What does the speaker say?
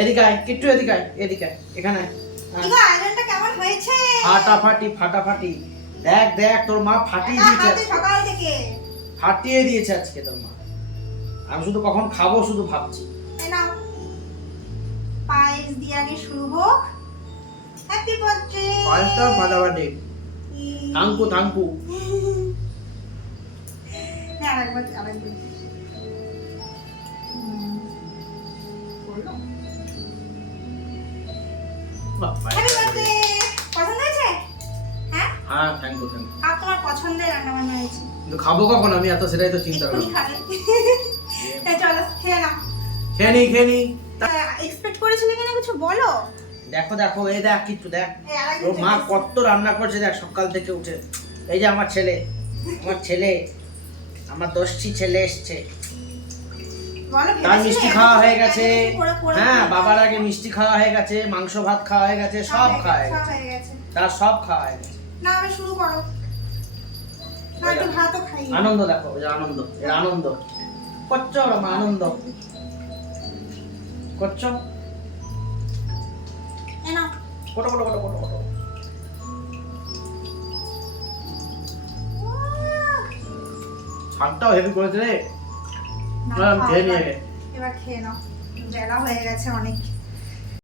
এদিকে আয়, কিট্টু এদিকে আয়, এদিকে আয়, এখানে আয়। কি গো, আয়োজনটা কেমন হয়েছে? ফাটাফাটি। দেখ দেখ তোর মা ফাটিয়ে দিয়েছে হাতে সকাল থেকে। ফাটিয়ে দিয়েছে আজকে তোর মা। আমি শুধু কখন খাবো শুধু ভাবছি। এই নাও, পায়েস দিয়ে আগে শুরু হোক। Happy birthday. পায়েসটা ফাটাফাটি। থাঙ্কু। আরেকবার হ্যাপি বার্থডে। পছন্দ হয়েছে? হ্যাঁ হ্যাঁ, থ্যাংক ইউ। আর তোমার পছন্দের রান্না বান্না হয়েছে? কিন্তু খাবো কখন আমি, এত সেটাই তো চিন্তা এক্ষুনি করলাম। খাবে। এই চলো খেয়ে নাও। খেয়ে নি। এক্সপেক্ট করেছিলে কিনা কিছু বলো। দেখো এই দেখ কিট্টু দেখ। এই আরেকজন তোর মা চলে এসেছে। কত রান্না করছে দেখ সকাল থেকে উঠে। এই যে আমার ছেলে, আমার 10টি ছেলে এসছে। বলো, তার ভেবেছিলে মিষ্টি খাওয়া হয়ে এত গেছে। কিছু করে হ্যাঁ, করে বাবার আগে মিষ্টি খাওয়া হয়ে গেছে, মাংস ভাত খাওয়া হয়ে গেছে, সব খাওয়া হয়ে সব গেছে। হয়ে গেছে। তার সব খাওয়া হয়ে গেছে। না আমি শুরু করো। না একটু ভাতও খাই। আনন্দ দেখো, এই যে আনন্দ করছো মা, আনন্দ করছো। এ নাও। কোটো। শাকটাও হেভি করেছে রে। নাও, খেয়ে নিয়ে এবার খেয়ে নাও। বেলা হয়ে গেছে অনেক।